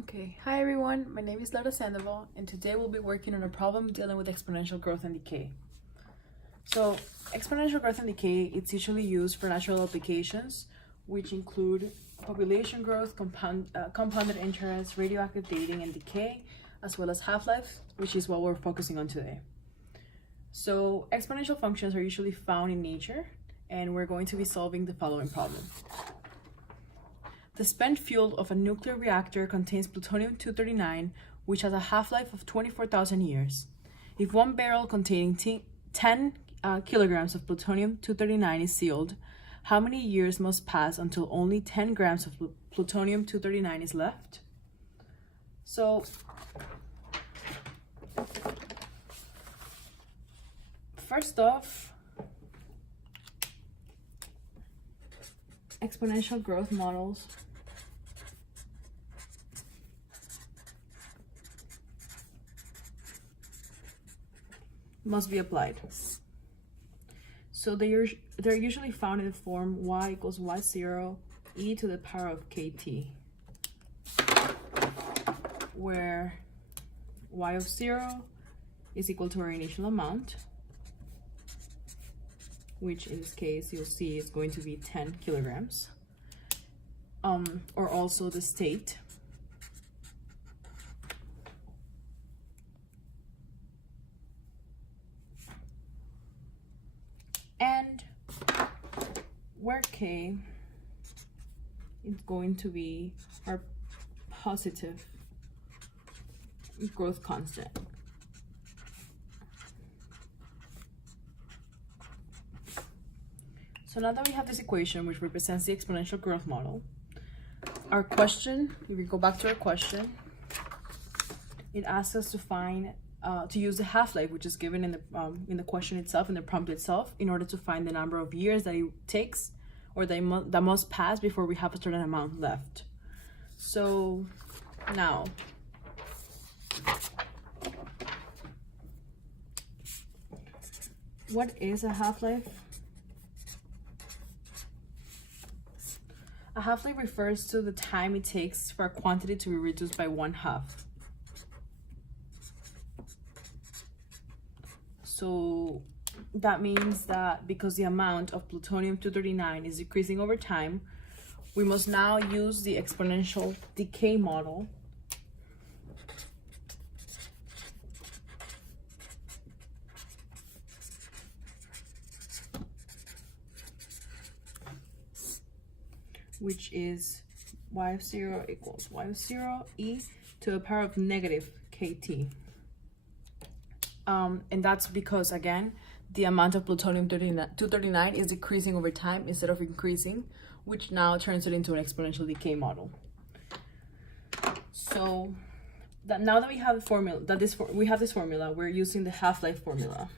Okay, hi everyone, my name is Sandoval, and today we'll be working on a problem dealing with exponential growth and decay. So, exponential growth and decay, it's usually used for natural applications, which include population growth, compounded interest, radioactive dating, and decay, as well as half-life, which is what we're focusing on today. So, exponential functions are usually found in nature, and we're going to be solving the following problem. The spent fuel of a nuclear reactor contains plutonium-239, which has a half-life of 24,000 years. If one barrel containing 10 kilograms of plutonium-239 is sealed, how many years must pass until only 10 grams of plutonium-239 is left? So, first off, exponential growth models must be applied. So they're usually found in the form y equals y0 e to the power of kt, where y of 0 is equal to our initial amount, which in this case you'll see is going to be 10 kilograms, or also the state, and where k is going to be our positive growth constant. So now that we have this equation, which represents the exponential growth model, our question, if we go back to our question, it asks us to find, to use the half-life, which is given in the question itself, in the prompt itself, in order to find the number of years that it takes, or that must pass before we have a certain amount left. So now, what is a half-life? A half-life refers to the time it takes for a quantity to be reduced by 1/2. So that means that because the amount of plutonium-239 is decreasing over time, we must now use the exponential decay model which is y of 0 equals y of 0 e to the power of negative kt. And that's because, again, the amount of plutonium-239 is decreasing over time instead of increasing, which now turns it into an exponential decay model. So now that we have the formula, we have this formula, we're using the half-life formula,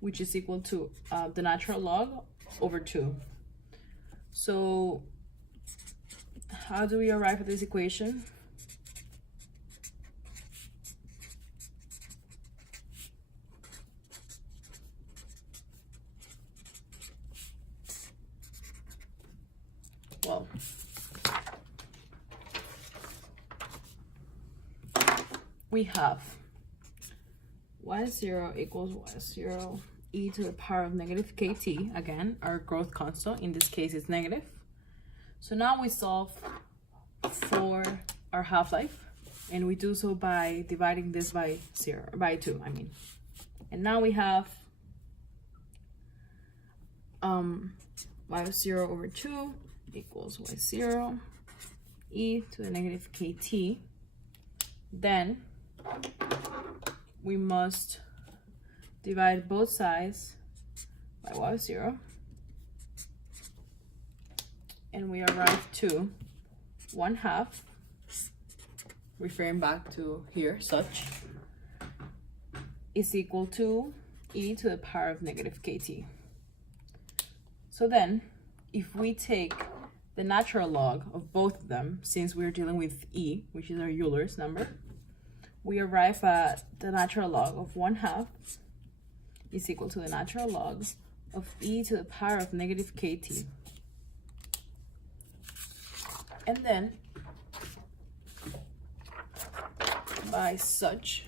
which is equal to the natural log over 2. So how do we arrive at this equation? Well, we have y0 equals y0 e to the power of negative kt. Again, our growth constant in this case is negative. So now we solve for our half-life, and we do so by dividing this by 2, I mean. And now we have y of 0 over 2 equals y0 e to the negative kt. Then we must divide both sides by y of 0, and we arrive to 1/2, referring back to here, such, is equal to e to the power of negative kt. So then, if we take the natural log of both of them, since we're dealing with e, which is our Euler's number, we arrive at the natural log of 1/2 is equal to the natural log of e to the power of negative kt. And then by such,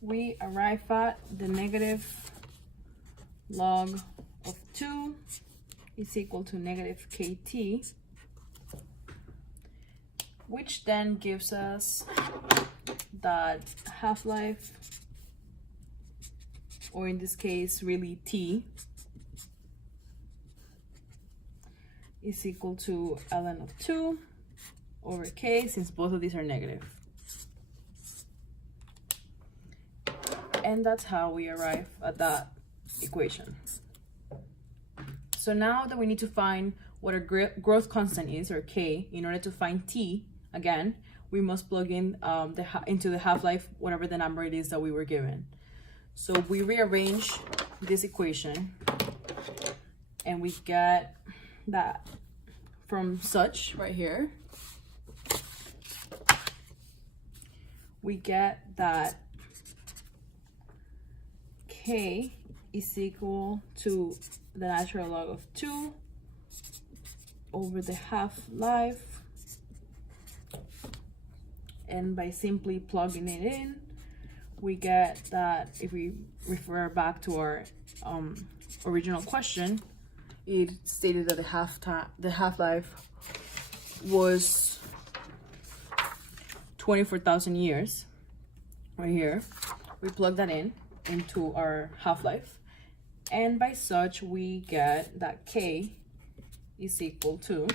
we arrive at the negative log of 2 is equal to negative kt, which then gives us that half-life, or in this case really t, is equal to ln of 2 over k, since both of these are negative. And that's how we arrive at that equation. So now that we need to find what our growth constant is, or k, in order to find t, again, we must plug in into the half-life, whatever the number it is that we were given. So we rearrange this equation, and we get that from such right here. We get that k is equal to the natural log of 2 over the half-life, and by simply plugging it in, we get that if we refer back to our original question, it stated that the half-life was 24,000 years. Right here, we plug that in into our half-life, and by such we get that k is equal to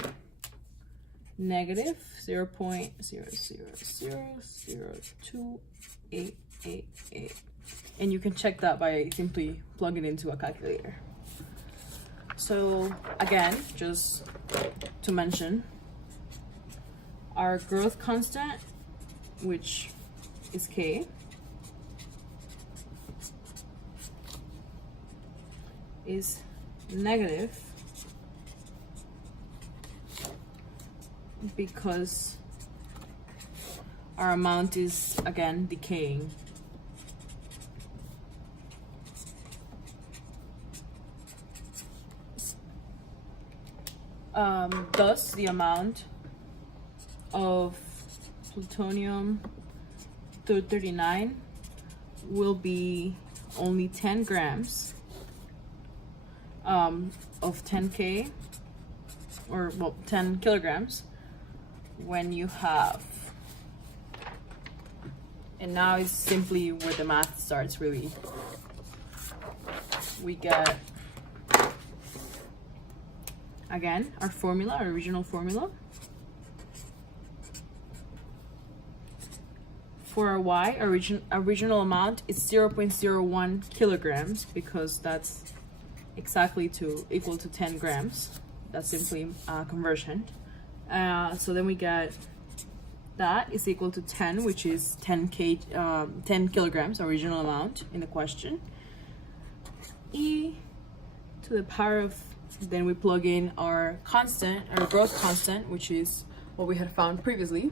negative 0.000028888, and you can check that by simply plugging it into a calculator. So again, just to mention, our growth constant, which is k, is negative because our amount is again decaying. Thus the amount of plutonium-239 will be only 10 grams of 10K, or well, 10 kilograms, when you have, and now is simply where the math starts really. We get, again, our formula, our original formula. For our y, original amount is 0.01 kilograms, because that's exactly equal to 10 grams. That's simply conversion. So then we get that is equal to 10, which is 10 kilograms, original amount in the question. E to the power of, then we plug in our constant, our growth constant, which is what we had found previously.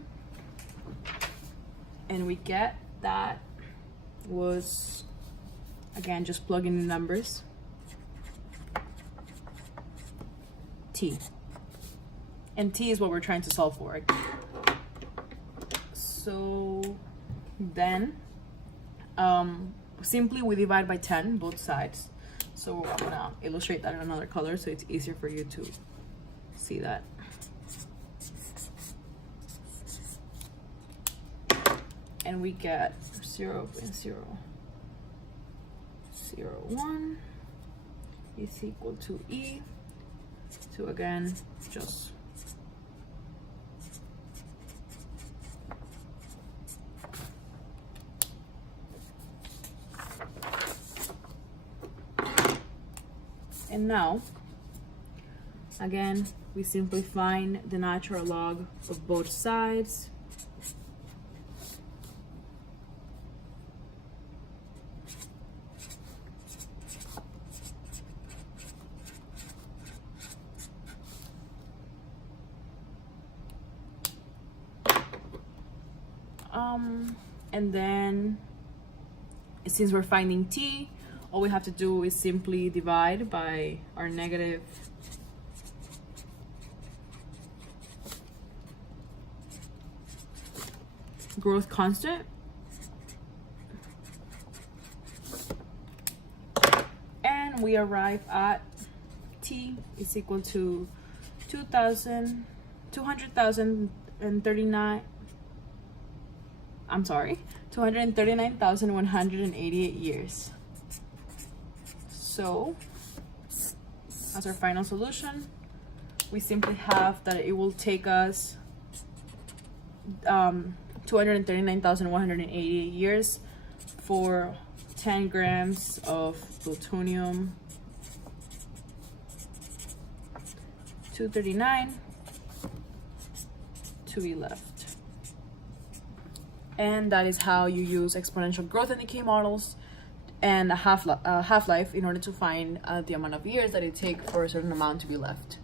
And we get that was, again, just plug in the numbers, t. And t is what we're trying to solve for. So then simply we divide by 10 both sides. So I'm gonna illustrate that in another color so it's easier for you to see that. And we get 0.001 is equal to E, to again just and now again we simply find the natural log of both sides. And then since we're finding t, all we have to do is simply divide by our negative growth constant. And we arrive at T is equal to 239,188 years. So as our final solution, we simply have that it will take us 239,188 years for 10 grams of plutonium 239 to be left. And that is how you use exponential growth and decay models and a half-life in order to find the amount of years that it takes for a certain amount to be left.